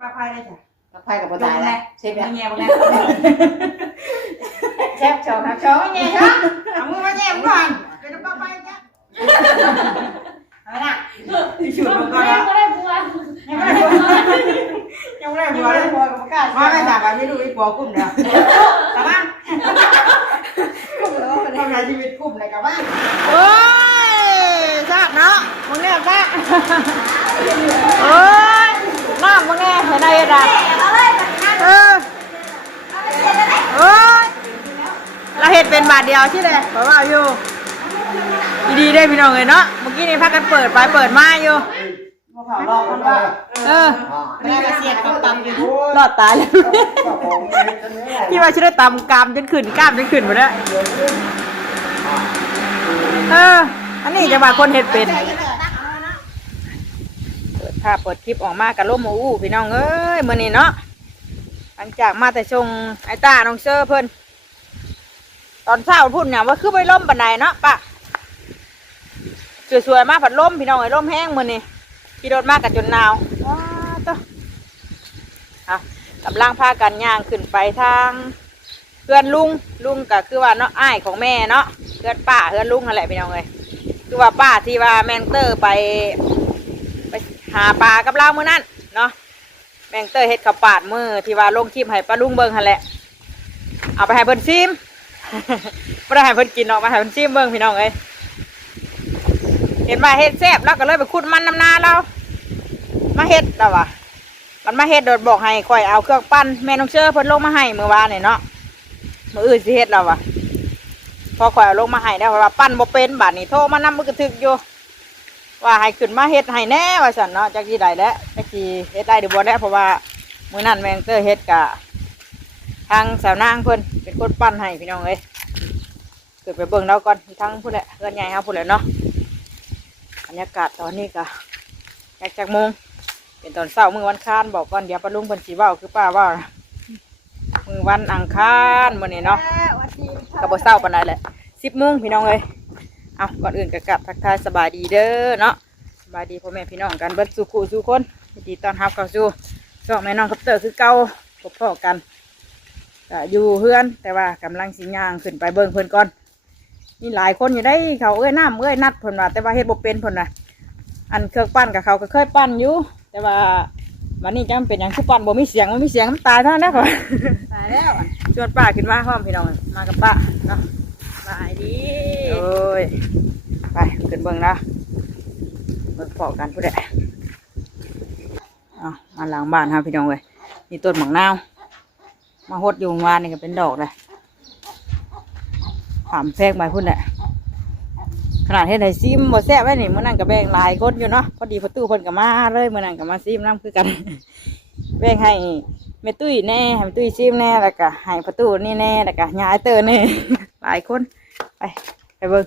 ปลาพายได้จ้ะปลาพายกับปลาตายแล้วเชฟแง่บ่แง่เชฟโชว์ครับโชว์แง่ครับ เอามือมาแง่ก่อนเป็นปลาพายจ้ะเอาละชุดลงก่อนแล้วไม่ได้บัวยังไม่ได้บัวเลยบัวกับกามาไม่สาบานไม่รู้ไอ้บัวกุ้มเด้อสาบานทำงานชีวิตกุ้มเลยกับว่าโอ้ยทราบเนาะมึงเนี่ยทราบโอ้ยน้ามึงเนี่ยเห็นอะไรอ่ะเราเห็นเป็นบาทเดียวใช่ไหมบอกว่าอยู่ดีได้พี่น้องเลยเนาะเมื่อกี้นี่พักกันเปิดไปเปิดมาอยู่นี่ก็เสียดเขาตำอยู่รอดตายเลยที่ว่าชื่อตำกามจนขึ้นกล้ามจนขึ้นหมดแล้วอันนี้จะมาคนเห็ดเป็นเปิดภาพเปิดคลิปออกมากับร่มหมูพี่น้องเอ้ยมื่อนี้เนาะหลังจากมาแต่ชงไอ้ตาน้องเซอร์เพิ่นตอนเช้าพูดเนี่ยว่าคือไปล่มบันไดเนาะปะสวยๆมาผัดล่มพี่น้องไอ้ล่มแห้งมื่อนี้ขี่รถมากกับจนหนาวว้าตัวกำลังพากันย่างขึ้นไปทางเพื่อนลุงก็คือว่าเนาะอ้ายของแม่เนาะเพื่อนป้าเพื่อนลุงอะไรพี่น้องเลยคือว่าป้าที่ว่าแมงเตอร์ไปหาปลากับเราเมื่อนั้นเนาะแมงเตอร์เฮ็ดข้าวปาดมือที่ว่าลงคลิปให้ป้าลุงเบิ้งหั่นแหละเอาไปให้เพิ่นซิม ไม่ได้ให้เพิ่นกินออกมาให้เพิ่นซิมเบิ้งพี่น้องเลยเห็นว่าเฮ็ดแซ่บแล้วก็เลยไปขุดมันน้ำนาเรามาเฮ็ดแล้ววะมันมาเฮ็ดโดดบอกให้ค่อยเอาเครื่องปั้นแม่น้องเชื่อเพิ่นลงมาให้เมื่อวานนี่เนาะมื้ออื่นสิเฮ็ดแล้ววะพอค่อยเอาลงมาให้แล้วว่าปั้นบ่เป็นบาดนี้โทรมานำมือกระทึกอยู่ว่าให้ขึ้นมาเฮ็ดให้แน่ว่าซั่นเนาะจักสิได้แล้วจักสิเฮ็ดได้หรือบ่ได้เพราะว่ามื้อนั้นแม่งเตอร์เฮ็ดกะทางสาวนางเพิ่นเป็นคนปั้นให้พี่น้องเอ้ยเกิดไปเบิ่งเราก่อนทั้งพุ่นแหละเฮือนใหญ่เฮาพุ่นแหละเนาะบรรยากาศตอนนี้ก็จักโมงเป็นตอนเช้ามื้อวันอังคารบอกก่อนเดี๋ยวป้าลุงเพิ่นสิเว้าคือป้าเว้ามื้อวันอังคารมื้อนี้เนาะก็บ่เช้าปานใดแหละ10 โมงพี่น้องเอ้ยเอาก่อนอื่นก็กลับทักทายสบายดีเด้อเนาะสบายดีพ่อแม่พี่น้องกันเบิดสู่คู่สู่คนยินดีต้อนรับเข้าสู่ช่องแม่น้องกับเตอร์คือเก่าพบพ่อกันก็อยู่เฮือนแต่ว่ากำลังสิย่างขึ้นไปเบิ่งเพิ่นก่อนมีหลายคนอยู่ได้เขาเอ้ยน้ำเอ้ยนัดเพิ่นว่าแต่ว่าเฮ็ดบ่เป็นเพิ่นน่ะอันเครื่องปั้นกับเขาก็เคยปั้นอยู่แต่ว่าวันนี้จำเป็นอย่างคือปั้นบ่มีเสียงมันตายเท่านั้นนะค่ะตายแล้วชวนป้าขึ้นมาพร้อมพี่น้องมากับป้าเนาะสบายดีโอ้ยไปขึ้นเบิ่งนะเบิ่งพอกันผู้ใดมาหลังบ้านครับพี่น้องเว้ยนี่ต้นหมากนาวมาหดอยู่วานนี่ก็เป็นดอกเลยถามแพงไปพุ่นแหละขนาดเฮ็ดให้ซิมบ่แซ่บไว้นี่มื้อนั้นก็แบ่งหลายคนอยู่เนาะพอดีประตูเพิ่นก็มาเลยมื้อนั้นก็มาซิมน้ำคือกัน แบ่งให้แม่ตุ้ยแน่ให้แม่ตุ้ยซิมแน่แล้วก็ให้ประตูนี่แน่แล้วก็ยายเตอร์นี่ หลายคนไปเบิ่ง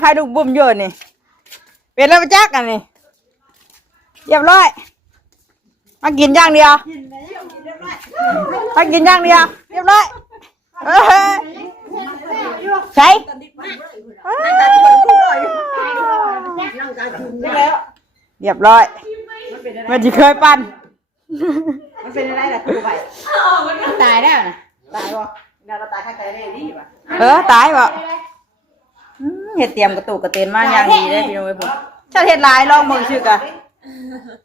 ไผดุกบุ่มอยู่นี่เป็นแล้วจักอันนี้เรียบร้อยมากินอย่างเดียวมากินอย่างเดียวเรียบร้อยใช่เรียบร้อยมันจะเคยปั้นมันเป็นอะไรล่ะตัวไปตายแล้วนะตายบ่เราตายข้างใจได้ดีป่ะตายบ่เห็ดเตรียมกระตุกกระเตนมาอย่างดีได้พี่น้องเอ้ยผมถ้าเห็ดลายลองมือชื่อกะ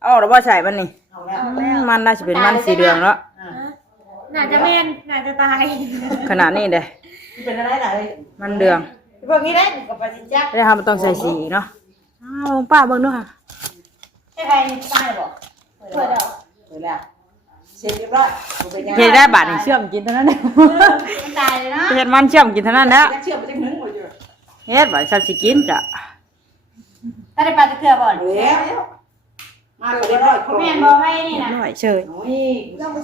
เอาหรือว่าใส่มันนี่มันน่าจะเป็นมันสีเหลืองแล้วน่าจะเม่นน่าจะตายขนาดนี้เด้เป็นอะไรล่ะมันเหลืองพวกนี้ได้กับปลาจินจักได้ทำมันต้องใส่สีเนาะลงป้าเบิ่งด้วยค่ะให้ใครตายบ่เปิดแล้วเสร็จเรียบร้อยเฮ็ดได้บาทนี่เชื่อมกินเท่านั้นเด้ตายเลยเนาะเฮ็ดมันเชื่อมกินเท่านั้นแล้วเชื่อมไปจังหึงหมดอยู่เฮ็ดบ่ซับสิกินจ้ะถ้าได้ปลาตะเกียบบ่แล้วมาเรียบร้อยแม่บ่ให้นี่นะน้อยเฉยโอ้ย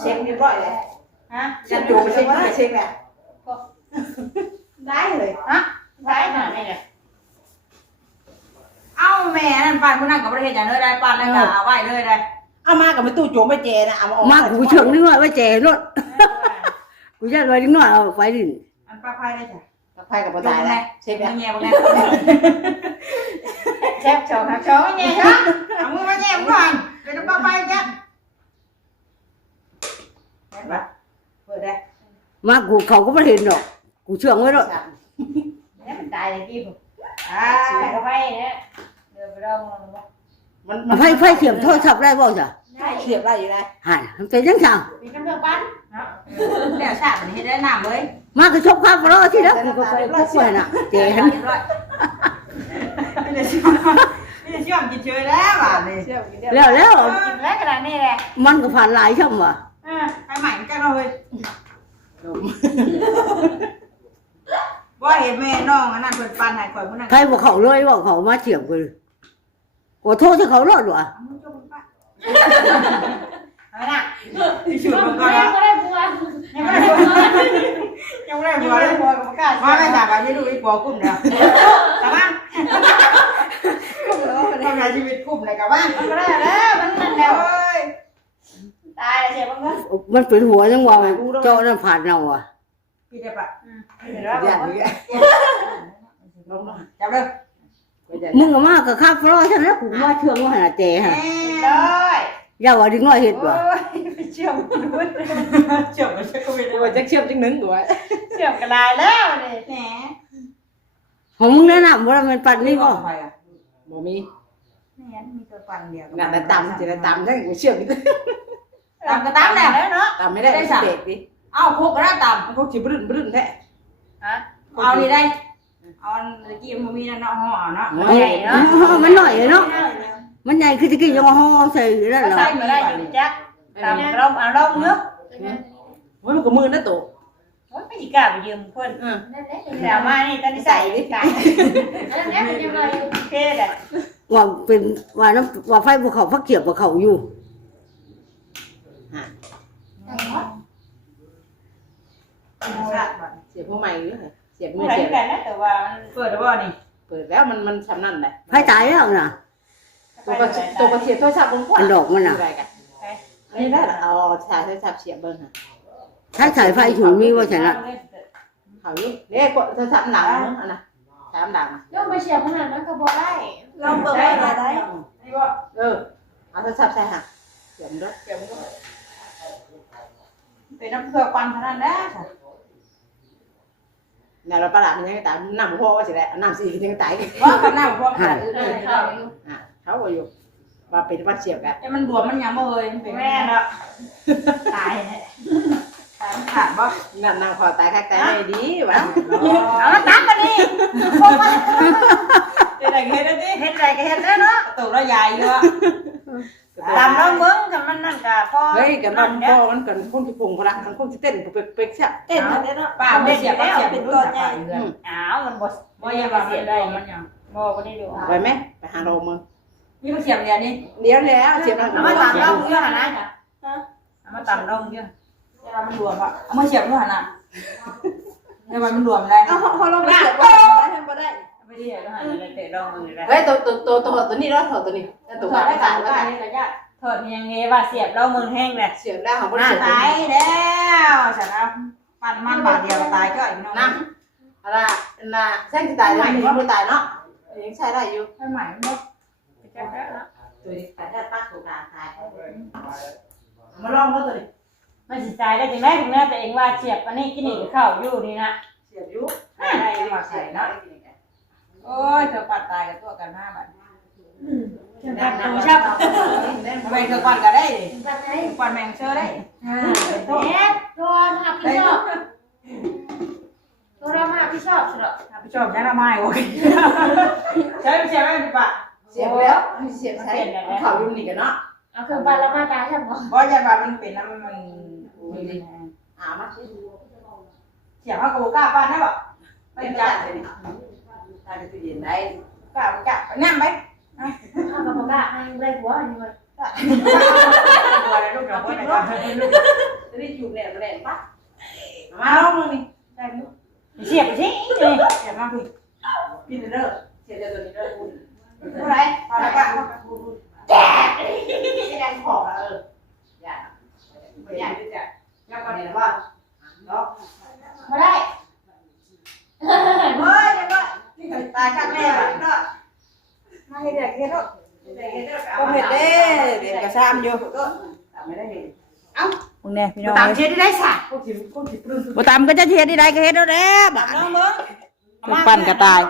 เช็คเรียบร้อยแล้วฮะจะจูไปเช็คเช็คแหละได้เลยฮะได้ขนาดนี้เลยเอาแม่นั่นปานผู้นั้นก็บ่ได้เฮ็ดหยังเลยได้ปานแล้วก็เอาไว้เลยได้เอามากับไปตู้โจมไปเจนะเอามากูเชิงนิดหน่อยไปเจรถกูจะเลยนิดหน่อยเอาไปดิอันปลาพายได้จ้ะปลาพายกับปลาตายแล้วเชฟแง่บ่แง่เชฟโชว์ครับโชว์แง่ครับเอามือมาแง่ก่อนเป็นปลาพายจ้ะ ป่ะเปิดได้ มากูเขาก็ไม่เห็นหรอกกูเชื่องไว้หรอก เนี่ยมันตายเลยพี่ผม อ่า ใส่เข้าไปเนี่ยเดี๋ยวไปลอง มัน ไฟเสียบโทรศัพท์ได้บ่จ้ะ ใช่เสียบได้อยู่ได้ หันมันเป็นยังไง มีกำเรือปั้น เดี๋ยวชาติมันให้ได้น้ำเลย มากระชบข้าวรอที่แล้วกูก็ไปก็ช่วยน่ะเจ๊หัน ไม่ได้ช่อมกินเฉยแล้วป่ะนี่ แล้ว กินแล้วขนาดนี้แหละ มันก็ผ่านหลายช่องว่ะ ไปใหม่กันเอาเลยว่าเห็นแม่น้องอันนั้นเปิดปันหายข่อยพวกนั้น ใครบอกเขาเลยว่าเขามาเฉียบกูกูโทษที่เขารอดว่ะ เอาละที่ชุดมันก็ ยั แล้ว งไม่ได้บัว ยังไม่ได้บัวเลยว่าไม่สาบานที่ดูอีกบัวกุ้มเดียวกลับบ้านทำงานชีวิตกุ้มเลยกลับบ้าน มันก็ได้แล้วมันนั่นแล้วตายเลยเสียบ้างก็ มันเป็นหัวจังว่าเจ้านั่นผ่านเราอ่ะ พี่ได้ปะ เห็นแล้ว จับเลย มึงก็มากกับข้าวรอฉันแล้วกูมาเชื่องว่าหาเจ๊ฮะ เลย อย่าว่าดึงน้อยเห็ดว่ะ เชื่อมด้วยเชื่อมไม่ใช่ก็ไม่ได้ว่าจะเชื่อมจังนึงด้วย เสื่อมกระดาษแล้วนี่ แหม ของมึงแนะนำว่ามันปัดนี่ก็ บ่มี นี่มีตัวปั่นเดียว งานแต่ตำจะได้ตำได้กูเชื่อมกัน ตำก็ตำแล้วเนาะ ตำไม่ได้ไม่เด็กดิเอ้าพวกก็ได้ตำพวกจีบรึ้นแท้ ฮะ เอานี่ได้เอาตะกี้มันมีนั่นเนาะห่อเนาะ ใหญ่เนาะ มันหน่อยเนาะมันใหญ่คือจะกินยังห่อใส่แล้ว ก็ เหรอ ใส่มาได้อยู่จักตำร่มเอาร่มเนาะ มันก็มือนะตู่ โอ้ยไม่กล้าไปยืมเพิ่นแต่มานี่ตอนนี้ใส่ดิใส่แล้วเนี่ยมันยังไงโอเคแหละ ว่าเป็นว่าน้ำว่าไฟภูเขาพักเขียบกับเขาอยู่ เสียบพวกใหม่หรือเสียบมื ไม่ อ ได้ เสียบ กันนะแต่ว่ามัน เปิดแล้วบ่นี่เปิดแล้วมันชำนั่นแหละ ไฟตายแล้วน่ะ ตัวกระเสียบโทรศัพท์บนขวด มันดอกมันน่ะ นี่ได้เอาสายโทรศัพท์เสียบเบิ้งค่ะ ถ้าสายไฟถูมีว่าฉันละ เขาอยู่เด็กโทรศัพท์หนังนึงอันน่ะสายหนัง ย่อมไปเชียร์ขนาดนั้นก็บ่ได้ เราเปิดได้นี่บ่เอาโทรศัพท์ใส่ค่ะเสียบด้วยเสียบด้วยเป็นน้ำเกลือควันขนาดนั้นค่ะเนี่ยเราประหลาดมันยังตายน้ำพ่อว่าสิแหละน้ำสียังตายว่ากันน้ำพ่อขนาดอื่นเขาบอกอยู่ว่าเป็นว่าเสียบกันมันบวมมันยังบ่เลยมันเป็น แม่เนาะตาย ขาดบ่นั่นนางขอตายคักตายไม่ดีวะ เอาแล้วตักมาดิ เฮ็ดได้เฮ็ดได้ดิ เฮ็ดไรก็เฮ็ดได้เนาะ ตัวเราใหญ่อยู่อ่ะ ตามน้องมึงกับมันนั่นกับพ่อ เฮ้ยกันมันพ่อมันกันคนที่ปรุงพลังมันคนที่เต้นเป๊กๆใช่ เต้นได้เนาะ ป้าไม่เสียบเป็นตัวใหญ่ อ้าวมันบ่บ่ยังเสียได้มันยังบ่บ่ได้ดู ไปไหมไปหาโรมือ นี่มันเสียบเดียวนี่ เดี๋ยวแล้วเสียบแล้ว เอามาตามน้องมึงหั่นนะเอามาตามน้องมึงเยอะ มันรวมอ่ะเอามาเสียบด้วยน่ะเนี่ยมันรวมได้ เอาลงเสียบบ่ได้ไม่ได้แล้วหั่นเตะน้องมึงเลย เฮ้ยตัวนี้รอดตัวนี้ตัวขาได้กันได้ เถิดยังไงว่าเสียบแล้วมึงแห้งแหละ เสียบได้ของคน หน้า เสียบ ตายแล้วฉันเอา ปั่นมันบาทเดียวตายก็อีกน้ำอะไรน่ะแท่งจะตายแล้วมันไม่ตายเนาะยังใช้ได้อยู่ ให้ใหม่บ่จับแล้ว ตัวนี้แต่ถ้าปักตัวกลางตายมาลองแล้วตัวนี้ มันสิตายได้จังได๋ถึงแม้ตัวเองว่าเสียบอันนี้กินนี่เข้าอยู่นี่นะ เสียบยุได้มาใส่เนาะโอ้ยเธอปัดตายกับตัวกันหน้าบัด แบบตัวชอบ ทำไมเธอปัดก็ได้ดิ แบบไหน ปัดแมงเชื่อได้ เฮ็ดตัวมาพี่ชอบตัวเรามาพี่ชอบสุด พี่ชอบยังละไม้โอเคใช่ไม่ใช่ไหมปะเสียบแล้วเสียบใช้เขายุ่งนี่กันเนาะ เอาคือบ้านเรามาตายใช่บ่ เพราะยันว่ามันเป็นน้ำมันมาเสียบเขากระโกล้าป้าได้ป่ะไม่จับเลยตายจะตื่นได้กล้าจับนั่งไหม เอากับบ่กล้าให้ได้ผัวอันนี้บ่ ตัวอะไรลูกเราไม่ได้ลูกจะได้จูบแหลมแหลมปะมาลองมึงนี่ได้ไหม เสียบสินี่ เสียบมาพี่พี่เด้อเสียบตัวนี้เด้อคุณเท่าไรพอแล้วปะแก่ที่แดงขอบอย่าไม่อยากที่จะยักษ์ก่อนเนี่ยว่าเนาะ บ่ได้ เฮ้ยเดี๋ยวก่อนนี่ตายจากแม่เนาะมาเห็นเด็กเห็นเนาะก็เห็นเด้เด็กกระซามอยู่ก็ไม่ได้เห็นเอ้า มึงแน่พี่น้อง ตาม เอ้ย เช็ดได้สะ บ่ตามก็จะเฮ็ดที่ใดก็เฮ็ดเอาแหล้วบาด น้องเบิ้ง เครื่องปั้นกระต่าย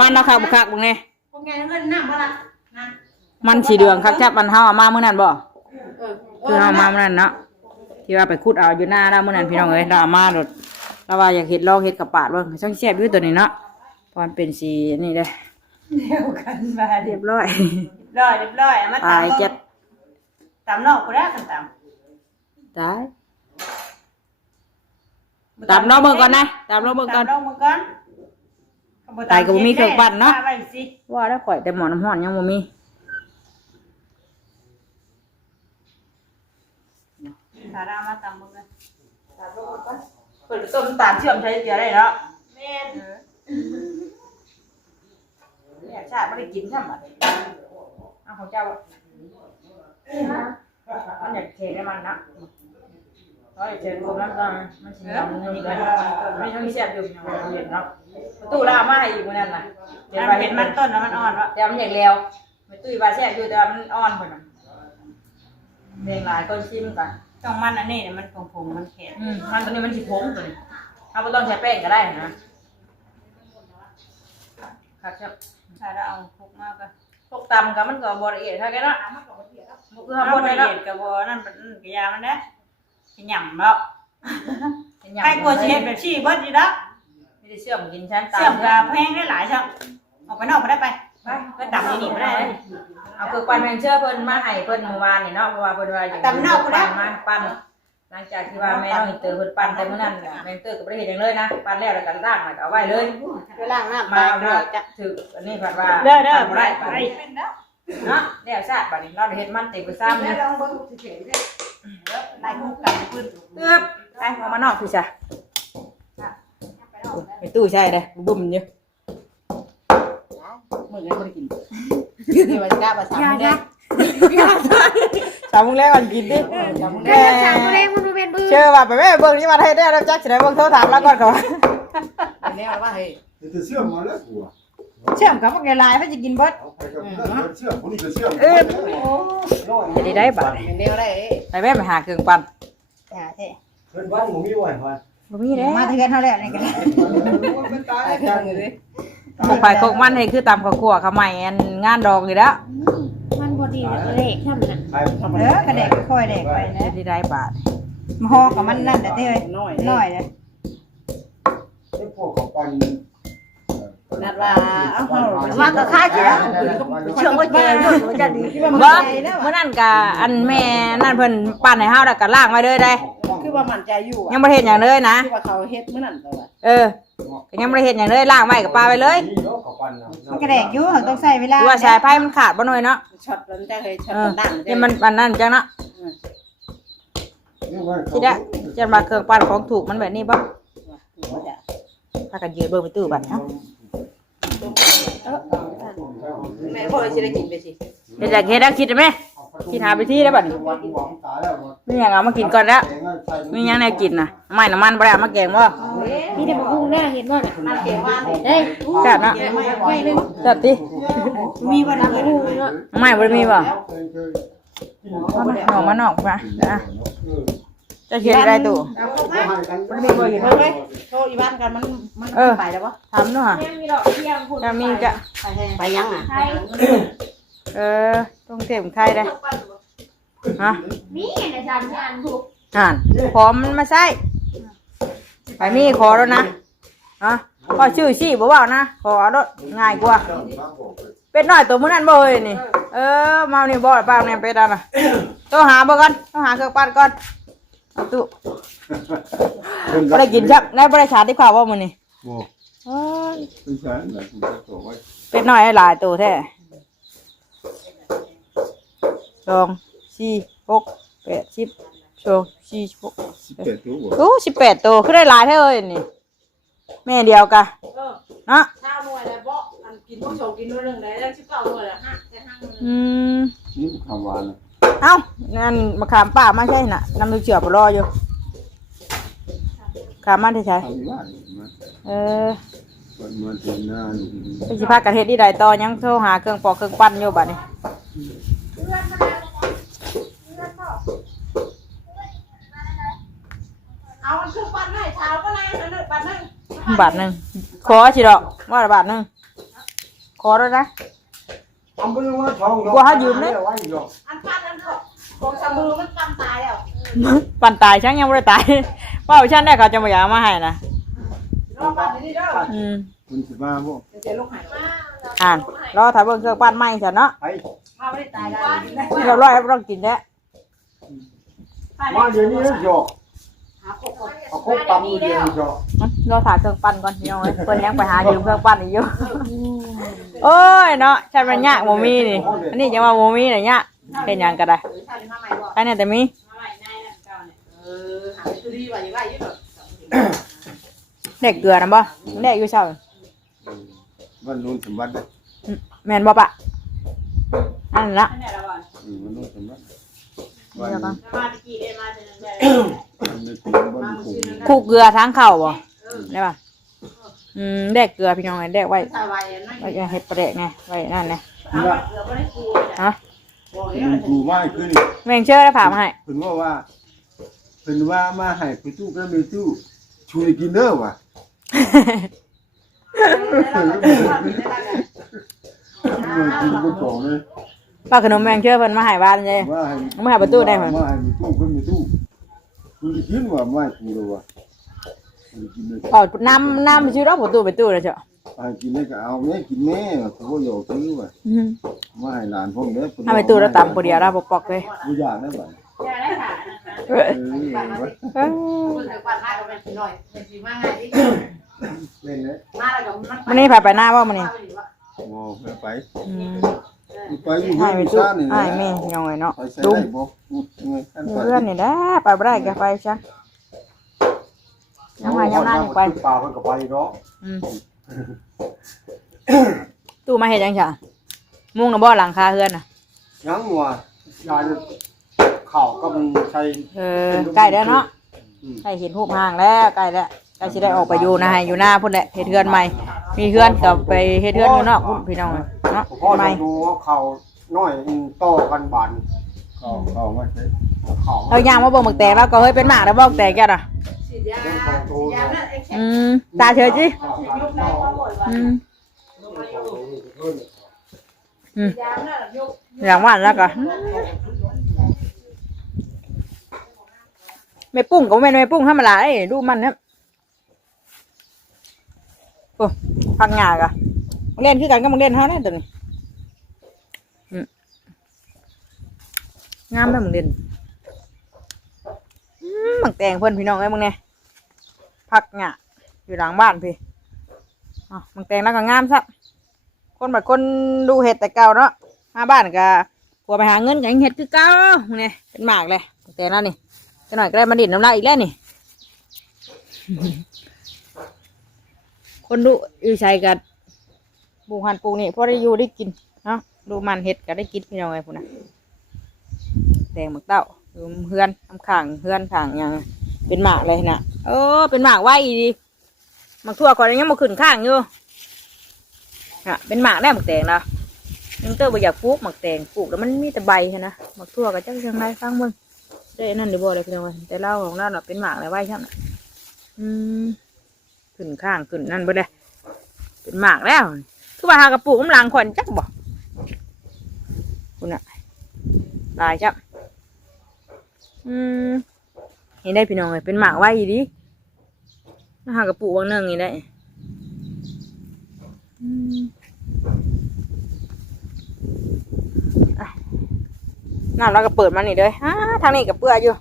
มันเอาคักบ่คักมึงแน่ พวกแกเงินน้ำมาละนะ มันสีเหลืองคักจับมันเฮาเอามามื้อนั้นบ่ เออ คือเฮามามื้อนั้นเนาะที่ว่าไปขุดเอาอยู่หน้าแล้วมื้อนั้นพี่น้องเอ้ยเราเอามาโดดเราว่าอยากเฮ็ดลองเฮ็ดกับปาดเบิ่งช่างแซ่บอยู่ตัวนี้เนาะเพราะมันเป็นสีนี่เด้ เดียวกันมา เรียบร้อย เรียบร้อยมา ตายจัด ตามนอกกูได้กันตาม ตายตามน้องเบิ่งก่อนนะตามน้องเบิ่งก่อน ตามนอกมึงก่อน ตายก็บ่มีเครื่องปั้นเนาะ ไว้สิ ว่าแล้วข่อยแต่หมอน้ำร้อนยังบ่มี ถ้าเรามาตามมึงกัน เปิดต้มตาลเชื่อมใช้เกลือได้เนาะ แม่น เนี่ยชาติไม่ได้กินใช่ไหมเอาของเจ้ามันอยากเทได้มันนะเราอยากเทรวมแล้วก็มันชิมน้ำมันนี่กันไม่ต้องมีแซ่บอยู่อย่างเย็นเนาะตู้ละมาให้อีกคนนั้นน่ะ เห็นมันต้นแล้วมันอ่อนวะ แต่มันอยากเร็วไม่ตู้บาแซ่บอยู่แต่มันอ่อนคนน่ะเรียงหลายคนชิมกัน ต้องมันอันนี้เนี่ยมันผงมันแข็ง มันตัวนี้มันสิผงตัวนี้เราไม่ต้องใช้แป้งก็ได้นะครับครับ ถ้าเราเอาคลุกมากก็ พวกตำกับมันก็บละเอียดเท่ากันเนาะมันคือ ถ้า ทำ บ บ ด ด ละ ได้ เอี เนาะ ยดกับบนั่นกระยามันนะจะหย่ำแล้วใครกลัวเช็ดแบบชี้บดอยู่แล้ว ไม่ได้เชื่อมกินชั้นตำ เสื่อมกับแพงได้หลายช่างออกไปนอกไปได้ไปก็ตับนี่ไม่ได้ เอาคือปันแมงเชื่อเพิ่นมาให้เพิ่นเมื่อวานนี่เนาะเพราะว่าเพิ่นว่าอย่างมาปั้นหลังจากที่ว่าแม่น้องอินเตอร์เพิ่นปั้นแต่เมื่อนั้นแม่อินเตอร์ก็บ่ได้เฮ็ดหยังเลยนะปั้นแล้วแล้วก็ร่างแล้วก็เอาไว้เลย ไปล้างน้ำ มา มา จะถึกอันนี้ผัดว่า เด้อ บ่ ไป ได้เนาะแล้วชาติบัดนี้เราได้เฮ็ดมันเต็มไปซ้ำนี่ ลองเบิ้งเฉยๆด้วย ไล่คุกกันพื้น เตือบไปเอามานอกพี่จ้ะไปตู้ใช่เด้บุ้มอยู่มื้อนี้บ่ได้กิน นี่ว่าจะได้ภาษาได้ สามโมงแรกวันกินดิ สามแรงมันเป็นบื้อ เชื่อว่าไปแม่เบิ่งนี่มาให้ได้แล้วจักสิได้เบิ่งโทรถามแล้วก่อนก่อน เนี่ยว่าเฮ้ย จะเชื่อมมาแล้วกู เชื่อมกับพวกหลายๆมันจะกินเบิด เอาไปกับเชื่อมคนนี้ก็เชื่อม จะได้บาด เดียวได้ ไปแม่ไปหาเครื่องปั่น หาเท่ เพื่อนบ้านหมูมีวันวัน บ่มีเด้ มาเทือนเท่าไหร่นี่กัน มันตาย เครื่องอยู่ดิ พวกไผพวกมันให้คือตำข้าวคั่วข้าวใหม่อันงานดองอยู่แล้ว มันพอดีเลยทำนะ ใครทำ กระเด็กค่อยเด็กไปนะ จะได้บาท มาห่อกับมันนั่นแต่เท่น้อยเลย เป็นพวกของปัน นัดว่าเอาเฮา ว่าก็ค่าเชื่อ เชื่อว่าเจอว่าจะดี บ่เมื่อนั้นก็อันแม่นั่นเพิ่นปั่นให้เฮาแล้วก็ล้างไว้เลยได้ คือว่ามั่นใจอยู่ ยังบ่ได้เฮ็ดหยังเลยนะ คือว่าเขาเฮ็ดมื้อนั้นตัว ก็ยังบ่ได้เฮ็ดหยังเลยล้างไว้กับปลาไว้เลย มันกระเด็กอยู่ต้องใส่เวลา คือว่าสายไฟมันขาดบ่หน่อยเนาะ ช็อตมันจะเคยช็อตดัง นี่มันอันนั้นจังเนาะสิได้จังว่าเครื่องปั่นของถูกมันแบบนี้บ่พากันยืนเบิ่งไปตู้บัดเนาะ แม่พ่อสิได้กินไปสิ เฮ็ดจักเฮ็ดแล้วคิดได้มั้ยคิดหาวิธีได้บัดนี้มีหยังเอามากินก่อนแล้วมีหยังแนวกินน่ะไม่น้ำมันบ่ได้เอามาแกงบ่ นี่ได้มาพุ่งหน้าเห็นว่าน่ะ มันเขียนว่า เฮ้ย จัดเนาะ ไม่นึง จัดติ มีวันนั้นเลยเนาะ ไม่บ่ได้มีบ่เอามานอกมาอ่ะจะเฮ็ดได้ตู้ มันมีบ่อยู่เฮ้ยโทรอีบ้านกันมันไปแล้วบ่ ทำเนาะ มีดอกเที่ยงคุณ จะมีจะ ไปยังอ่ะ ไทย ต้องเต็มไข่ได้ฮะ มีในจานที่อันถูก อ่านขอมันมาใส่ไปมีขอแล้วนะฮะพอชื่อชี้บ่ว่านะขอรถง่ายกว่าเป็ดน้อยตัวมื้อนั้นบ่เอ้ยนี่มานี่บ่เปล่าเนี่ยเป็ดอ่ะน่ะต้องหาบ่ก่อนต้องหาเครื่องปั้นก่อนเอาตู้บ่ได้กินครับได้บ่ได้ชาร์จที่ข้าวบ่มื้อนี้ โอ้ โอ้ย เป็นฉันนะคุณจะตัวไว้ เป็ดน้อยหลายตัวแท้2 4 6 8 10 2 4 6 18ตัว โอ้18ตัวคือได้หลายแท้เอ้ยนี่แม่เดียวกะเนาะ ข้าวหน่วยแล้วบ่อันกินบ่โชกินด้วยนึงได้แล้ว19หน่วยแล้ว5แต่5หน่วย นี่คำหวาน เอ้านั่นมะขามป้ามาใช่น่ะนำดูเชือกไปรออยู่ขามมาที่ใช้ ทำว่ามันถึงหน้า เป็นสิพากันเฮ็ดที่ใดต่อยังโทรหาเครื่องปอกเครื่องปั้นอยู่บัดนี้ คือปันให้เช้าก็นานนะปันนึง บาทหนึ่งขอสิดอกว่าละบาทหนึ่งขอด้วยนะ ทำไปเลยว่าช่อง กลัวเขายืมเนี่ย ไว้อยู่ อันปันอันของชาบูมันปันตายแล้ว ปั่นตายช่างยังไม่ได้ตาย ว่าฉันได้เขาจะมาอยากมาให้นะ รอปันนี่เด้อ อืม คุณสิมาบ่ เดี๋ยวลูกหาย อ่านรอถ่ายเบิ่งเครื่องปั้นใหม่ฉันเนาะ ไป มาไม่ได้ตายแล้ว เรียบร้อยแล้วต้องกินแล้ว มาเดี๋ยวนี้แล้วจอก หาโคก เอาครบตำเดียวจอก รอถ่ายเครื่องปั้นก่อนพี่น้องเอ้ยเพิ่นยังไปหายืมเครื่องปั้นอีกอยู่โอ้ยเนาะฉันมันยากโมมีนี่อันนี้จะมาโมมีเนี่ยยากเป็นหยังก็ได้ หรือชาลิมาใหม่บ่ ใครเนี่ยแต่มี มาใหม่ในนั่นเก่าเนี่ยหาตัวดีว่าอย่างไรยิ่งแบบ เด็กเกลือนะบ่เด็กอยู่เช้า วันนู้นสมบัตินะ แม่นบ่ปะอันนั้นละ วันนู้นสมบัติ เดี๋ยวก่อน มาตะกี้ได้มาเจอเลย มันไม่ถึงบ้านคุ้ม คู่เกลือทั้งเข่าบ่ได้ป่ะเด็กเกลือพี่น้องเอ้ยเด็กไว้ ชาวายนั่น ไว้เฮ็ดประเดกไงไว้นั่นไง นี่ละ เราไม่ได้กลัว ฮะ บอกเลย มันถูไม้ขึ้น แม่งเชื่อได้ผ่ามาให้ เพิ่นว่ามาให้ไปตู้ก็มีตู้ช่วยกินเด้อว่ะ มันกินก็จองเลย ป้าขนมแม่งเชื่อเพิ่นมาให้บ้านเลย ว่าให้ มาให้ประตูได้มั้ย ว่าให้มีตู้ก็มีตู้คุณจะกินว่าไม่กูเลยว่ะคุณกินเลย เอาน้ำชื่อเราประตูไปตู้แล้วเจ้า กินได้ก็เอาแม่กินแม่เขาก็อยากซื้อว่ะมาให้หลานพวกเด้อ เอาไปตู้แล้วตำผู้เดียวเราปอกๆเลย กูอยากได้บ่ จะได้ค่ะ เออ คุณจะปัดหน้าก็เป็นหน่อยเป็นสีมาไงดิ เล่นเลย มาแล้วก็มัน มื้อนี้พาไปหน้าบ่มื้อนี้ โอ้ไป ไป อยู่ ให้ไป ที่ ตู้ ซ่านี่ ให้แม่พี่น้องเอ้ยเนาะ ไปใส่ ลุง ได้บ่ไงกันไป เพื่อนนี่นะไปบ่ได้ก็ไปซะยังไงยังนั่งไป ป่ามันก็ไปเนาะ ตู้มาเฮ็ดจังจ้ะมุงน่ะบ่หลังคาเฮือนน่ะ ยังหัวยายข้าวก็มันใช้ ใกล้แล้วเนาะใกล้เห็นรูปห่างแล้วใกล้แล้วใกล้สิได้ออกไปอยู่นะให้อยู่หน้าพุ่นแหละเฮ็ดเฮือนใหม่มีเฮือนก็ไปเฮ็ดเฮือนอยู่นอกพุ่นพี่น้องเอ้ยเนาะ พ่อ ใหม่ ดูว่าข้าวน้อยต่อกันบานข้าวมาใช้ข้าว เอาย่างมาบ่หมึกแตกแล้วก็เฮ้ยเป็นหมากแล้วบ่แตกแก่น่ะ ฉีดยานั่นเอง ตาเฉยจิ ยุบได้ก็หมดว่ะยานั่นยุบ อย่างว่าแล้วก็ไม่ปุ้งก็ไม่ปุ้งธรรมดาเอ้ดูมันครับโอ้พังงากะเล่นคือกันก็มึงเล่นเฮาแน่ตัวนี้งามแล้วมึงเล่นหมักแตงเพื่อนพี่น้องไอ้มึงเนี่ยพักหงาอยู่หลังบ้านพี่อ๋อหมักแตงแล้วก็งามซะคนแบบคนดูเห็ดแต่เก่าเนาะมาบ้านก็ผัวไปหาเงินกับเห็ดคือเก่ามึงเนี่ยเป็นหมากเลยหมักแตงแล้วนี่จะหน่อยก็ได้มาดิดน้ำลายอีกแล้วนี่ คนดูอยู่ใช้กันปลูกหันปลูกนี่พอได้อยู่ได้กินเนาะดูมันเห็ดก็ได้กินพี่น้องไอ้พวกน่ะแตงหมักเต้าดูเฮือนทำข่างเฮือนข่างอย่างเป็นหมากเลยนะเป็นหมากไว้ดีหมักทั่วก่อนยังมาขึ้นข้างอยู่น่ะเป็นหมากได้หมักแตงนะยังเตอร์บ่อยากปลูกหมักแตงปลูกแล้วมันมีแต่ใบนะหมักทั่วก็จังจังไรฟังมึงได้นั่นหรือบ่อะไรพี่น้องแต่เล่าของเราเป็นหมากอะไรไว้ใช่ไหมขึ้นข้างขึ้นนั่นบ่ได้เป็นหมากแล้วคือว่าหากระปุกกำลังขวัญจักบอกคุณน่ะตายจับเห็นได้พี่น้องเลยเป็นหมากไว้ดิหากระปุกวางเนื่องนี่ได้น้ำเราก็เปิดมานี่เลยทางนี้กับเปื่อยอยู่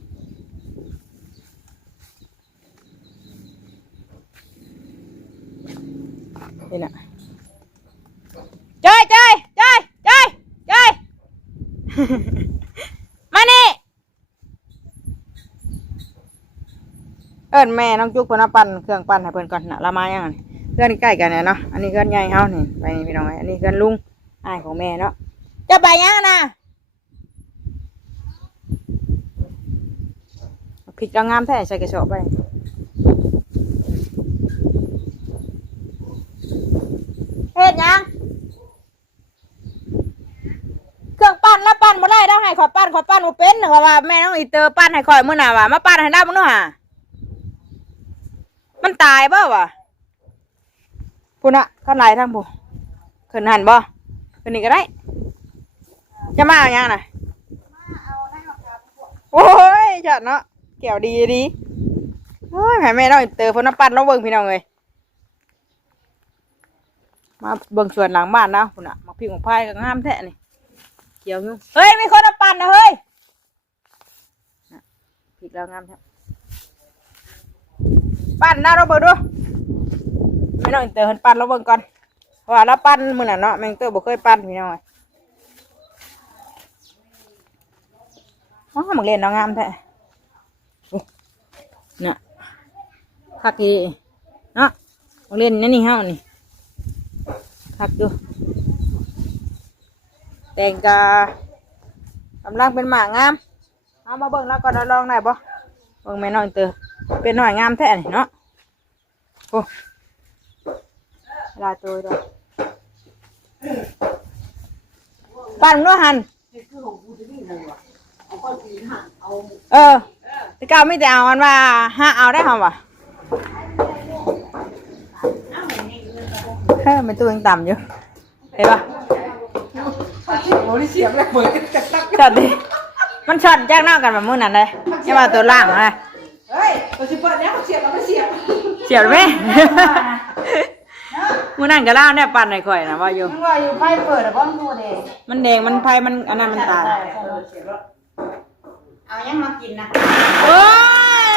นี่นะเจ้ยมานี่เอิ้นแม่น้องจุ๊กเพิ่นเอาปั่นเครื่องปั่นให้เพิ่นก่อนน่ะละมายังเพื่อนใกล้กันเนี่ยเนาะอันนี้เพื่อนใหญ่เฮานี่ไปนี่พี่น้องอันนี้เพื่อนลุงอ้ายของแม่เนาะจะไปยังนะพริกเรางามแท้ใส่กระสอบไปเฮ็ดยังเครื่องปั้นแล้วปั้นบ่ได้ต้องให้ขอยปั้นบ่เป็นเพราะว่าแม่น้องอีเตอร์ปั้นให้ข่อยมื้อหน้าว่ามาปั้นให้ได้มื้อหน้า มันตายเปล่าวะพุ่นอะข้างในทางพุ่นขึ้นหันบ่ขึ้นนี่ก็ได้จะมาเอายังน่ะโอ้ยจัดเนาะเกี่ยวดีดีโอ้ยแม่น้องเตอพุ่นน้ำปั้นน้องเบิ่งพี่น้องเลยมาเบิ่งสวนหลังบ้านนะพุ่นอะมาพริกของพายก็งามแท้นี่เกี่ยวอยู่เฮ้ยมีคนน้ำปั้นนะเฮ้ยพริกแล้วงามแท้ปั้นหน้าเราเบิ่งดูไม่น้องเตอเพิ่นปั้นเราเบิ่งก่อนเพราะว่าเราปั้นมื้อน่ะเนาะแม่งเตอบ่เคยปั้นพี่น้องเอ้ยว้ามันเล่นเรางามแท้น่ะคักดีเนาะมันเล่นนี่เฮานี่คักดูแต่งกากำลังเป็นหมางามเอามาเบิ่งแล้วก่อนเราลองได้บ่เบิ่งแม่น้องเตอเป็นหน่อยงามแท้นี่เนาะโอ้ลาตัวด้วยปั่นนู้หันที่เก้าไม่แต่เอามันว่าห้าเอาได้หรอวะมันตัวยังต่ำอยู่เห็นปะช็อตดิมันช็อตแจ้งหน้ากันแบบมือนั่นเลยใช่ป่ะตัวล่างอะไร เฮ้ยตัวชิปเปอร์เนี้ยเขาเสียบเราไม่เสียบ เสียบไหมมือนั่นก็ล่าเนี่ยปั่นหน่อยข่อยนะว่าอยู่ มันว่าอยู่ไฟเปิดแต่บ้องดูเด็ มันแดงมันไฟมันอันนั้นมันตาย เอายังมากินนะ โอ้ย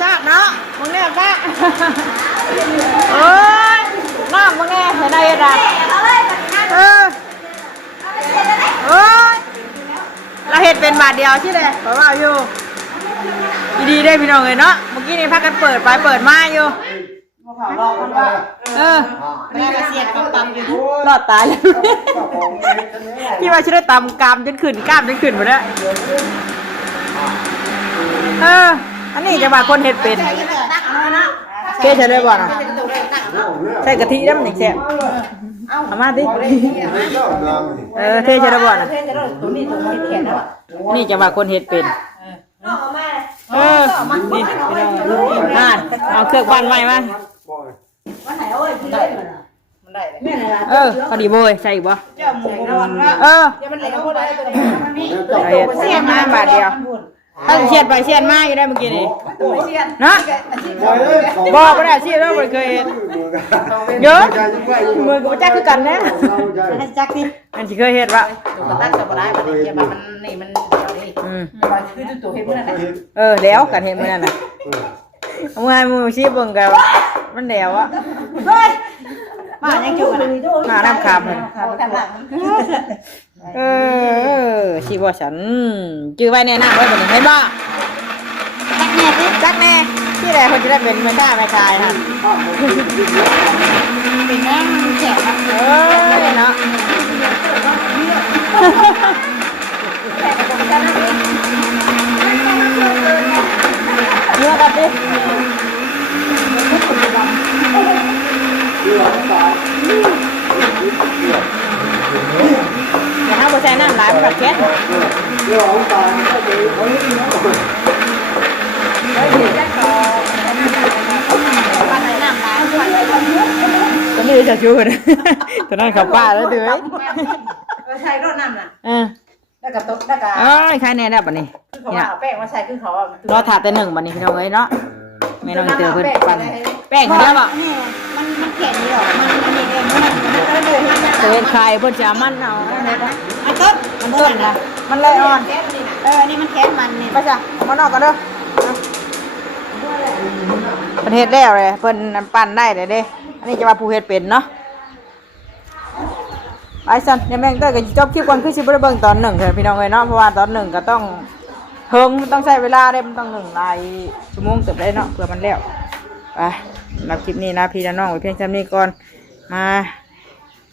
ซากเนาะมึงเนี่ยซากโอ้ยน้ามึงเนี่ยเห็นได้ยังไงโอ้ยเราเห็ดเป็นบาทเดียวใช่ไหมขอว่าอยู่ดีๆได้พี่น้องเลยเนาะเมื่อกี้นี่พักกันเปิดไปเปิดมาอยู่นี่ก็เสียดกับตำอยู่ รอดตายเลยพี่ว่าฉันได้ตำกามจนขึ้นกล้ามจนขึ้นหมดแล้วอันนี้จะมาคนเห็ดเป็นเทใช่เลยบ่นะใส่กะทิน้ำหนึ่งแซ่บเอามาดิเทใช่เลยบ่นะนี่จะมาคนเห็ดเป็นนี่เอาเครื่องปั้นไว้มาพอดีโบยใส่บ่เสียนมาบาทเดียวถ้าเชียนไปเชียนมาอยู่ได้เมื่อกี้นี่นะบอกไม่ได้เชียนแล้วไม่เคยเยอะมือกับจักคือกันนะจักดิมันจะเคยเห็นปะตั้งสบายมันเกี่ยวมันนี่มันคือตัวเห็ดมันน่ะ แล้วกันเห็นมันน่ะเอาไงมือชี้เบิ่งกันมันแล้วอ่ะมายังจูนะมาน้ำคำเลยชีบ่ฉันจื้อไว้ในหน้าไว้แบบนี้ให้บ่จักแน่ที่ไหนคนจะได้เป็นไม่ได้ไม่ชายนะเป็นแม่แฉะเนาะเยอะกันดิอย่าให้ผู้ชายนั่งหลายมันแบบแก๊สก็ไม่ได้จะชูนตอนนั้นเขาป้าแล้วดื้อใช่รถน้ำน่ะแล้วก็ตุ๊กแล้วก็ใครแน่ได้ป่ะนี่ เขาเอาแป้งมาใส่คือเขารอถาแต่หนึ่งป่ะนี่พี่น้องเอ้ยเนาะไม่ต้องเจอเพื่อนปั่นแป้งเขาได้ป่ะมันแข็งนี่หรอมันเองเพื่อนใครเพื่อนจะมันเอามันต้นนะมันเลยอ่อนนี่มันแข็งมันนี่ไปจ้ะออกมานอกกันเด้อประเทศแล้วเลยเพื่อนปั่นได้เลยเด้อันนี้จะมาภูเก็ตเป็นเนาะไปสันเดี๋ยวแม่งเต้ยก็จบคลิปก่อนคือชิบะเบิ้งตอนหนึ่งเถอะพี่น้องเลยเนาะเพราะว่าตอนหนึ่งก็ต้องเฮิงมันต้องใช้เวลาได้มันต้องหนึ่งรายชั่วโมงเกือบได้เนาะเพื่อมันแล้วไปรับคลิปนี้นะพี่น้องไว้เพียงแค่นี้ก่อนมา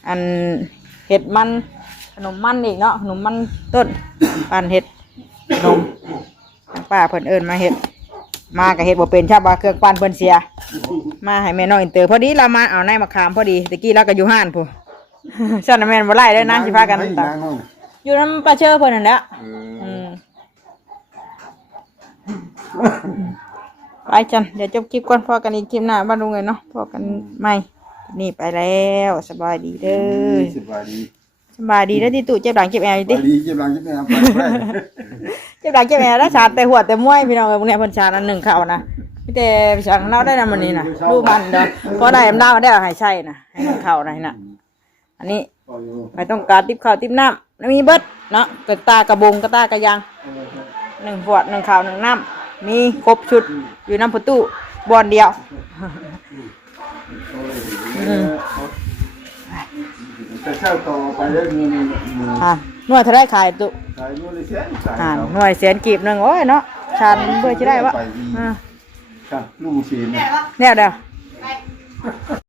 อันเห็ดมันขนมมันอีกเนาะขนมมันต้นปั่นเห็ดขนมป้าเพิ่นเอิญมาเห็ดมากับเห็ดบ่เป็นชาบว่าเครื่องปั่นเพิ่นเสียมาให้แม่น้องอินเตอร์พอดีเรามาเอาในมะขามพอดีตะกี้เราก็อยู่ห้านผู้ฉันแม่นบ่ไล่ได้นะสิพากันตักอยู่น้ำปลาเชื่อเพิ่นนั่นแหละ ไปจันเดี๋ยวจบคลิปก่อนพอกันอีกคลิปหน้าบ้านลุงเลยเนาะพอกันใหม่นี่ไปแล้วสบายดีเด้อ สบายดี สบายดีแล้วที่ตู่เจ็บหลังเจ็บแอวอยู่ ส ดิ บายดีเจ็บหลังเจ็บแม่ไปได้ เจ็บหลังเจ็บแอวแล้วชาแต่หัวแต่มวยพี่น้องเอ้ยพวกเนี้ยเพิ่นชาอันหนึ่งเข้านะพี่แต่ช่างเราได้นำมันนี้นะลูกมันเด้อพอได้อำนาจได้เอาให้ใช่นะให้มันเข้านะน่ะอันนี้ไปต้องการติ๊บข้าวติ๊บน้ำแล้วมีเบิดเนาะกระตากระบงกระตากระยัง1ขวด1ข้าว1น้ำมีครบชุดอยู่น้ำประตูบอนเดียว แต่เช้าต่อไปได้เงิน หน่วยเท่าไรขายตุ ขายนู่นเลยเสียขาย หน่วยแสนกีบหนึ่งโอ้ยเนาะชันเพื่อจะได้วะ ครับลูกเสีย เนี่ยเดี๋ยว